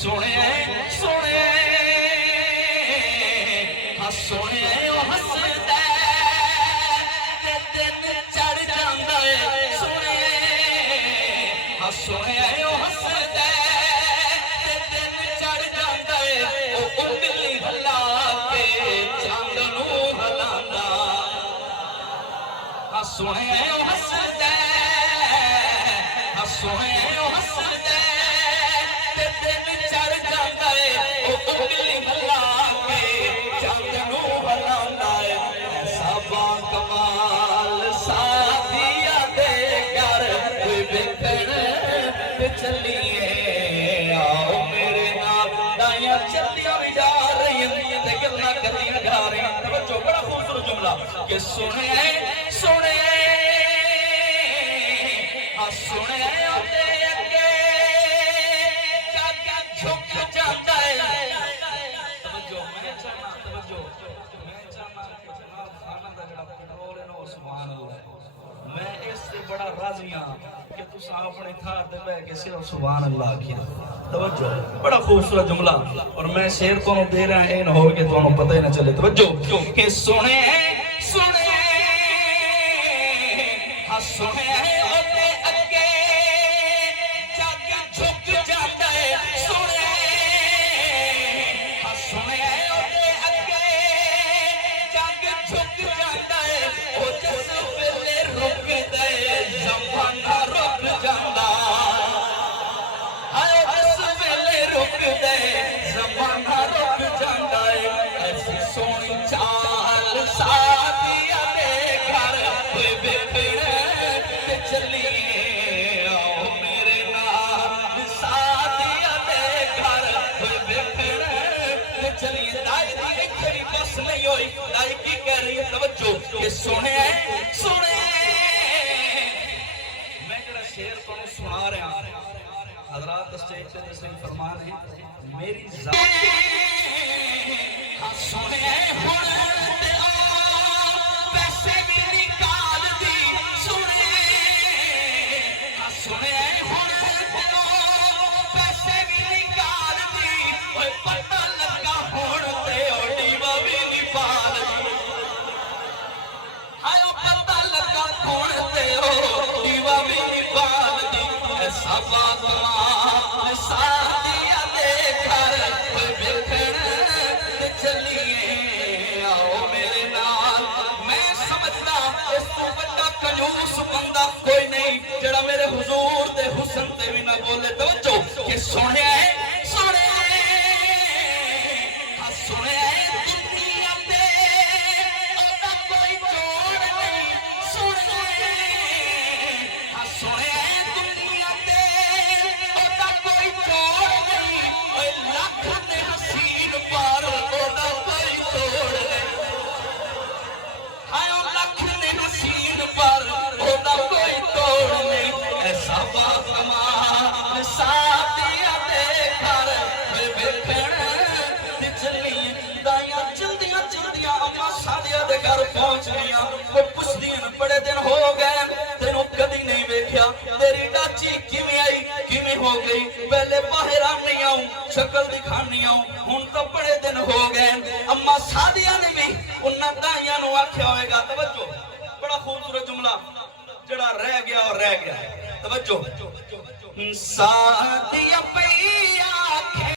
सोने सोने सोने हसदा दिन चढ़ जांदा है सोने सोने हसदा दिन चढ़ जांदा है ओ बिल्ली हला के चंद नूं हलांदा सोने हसदा सोने हसदा दिन चढ़ जांदा है ओ बिल्ली हला के चंद नूं हलांदा है ऐसा कमाल साथिया दे घर बिखर चलिए आओ मेरे नाल दाइयां चलदियां भी जा रही ते गल्लां करदियां जा रही तवज्जो बड़ा खूबसूरत जुमला कि सुने सुने सुने ओदे अगे जग झुक जांदा है तवज्जो मैं चाहना तवज्जो मैं चाहना कि जनाब खाना दा जड़ा पेट्रोल है ना सुभान अल्लाह मैं इससे बड़ा राजी हां कि तुसा अपने थार ते बैठ के सिर्फ सुभान अल्लाह आखिया तवज्जो बड़ा खूबसूरत जुमला और मैं शेर को दे रहा है न हो के तुहानू पता ही ना चले तवज्जो कि सुने सुने सुने ओदे अगे जग झुक जाता है सुने सुने ओदे अगे जग झुक जाता है ओ जिस वेले रुक दे ज़माना रुक जांदा हाय जिस वेले रुक दे ज़माना रुक जांदा है ऐसी सोनी चाल साथिया दे घर बिखर चलिए आओ मेरे नाल साथिया दे घर बिखर चलिए दाई दी तेरी बस नहीं होई दाई की कह रही है तवज्जो कि सुने सुने मैं जरा शेर को सुना रहा हजरात स्टेज पे तस्लीम फरमान है मेरी सुने हुण ते पैसे भी निकाल दी सुने सुने हुण पैसे भी निकाल दी ओए पता लगा हुण ते ओडीवा भी निकाल दी हाय पता लगा हुण ते ओडीवा भी निकाल दी ऐसा बात साथिया दे घर बिखर चलिए आओ मेरे नाल मैं समझदा इस तो बड़ा कंजूस बंदा कोई नहीं जड़ा मेरे हुजूर दे हुस्न ते भी ना बोले तवज्जो कि सुने सुने सुने दुनिया ते ओदा कोई जोड़ नहीं सुने सुने दुनिया ते ओदा कोई जोड़ नहीं ओए लाख ने हसीन पार ओदा कोई तोड़ नहीं हाय लाख ने हसीन पार ओदा कोई तोड़ नहीं ऐसा बाकमाल साथिया दे घर बिखर चलिए दाइयां चलदियां चलदियां अम्मा साथिया दे घर पहुंच गईयां वो पुछदियां बड़े दिन हो गए तेनू कदी नहीं वेख्या तेरी डाची किवें आई किवें हो गई पहले बाहर नहीं आऊं शक्ल दिखानी आऊं हुन तो बड़े दिन हो गए अम्मा साथिया ने भी उन्हां दाइयां नू आख्या होएगा तवज्जो बड़ा खूबसूरत जुमला जड़ा रह गया और रह गया तवज्जो साथिया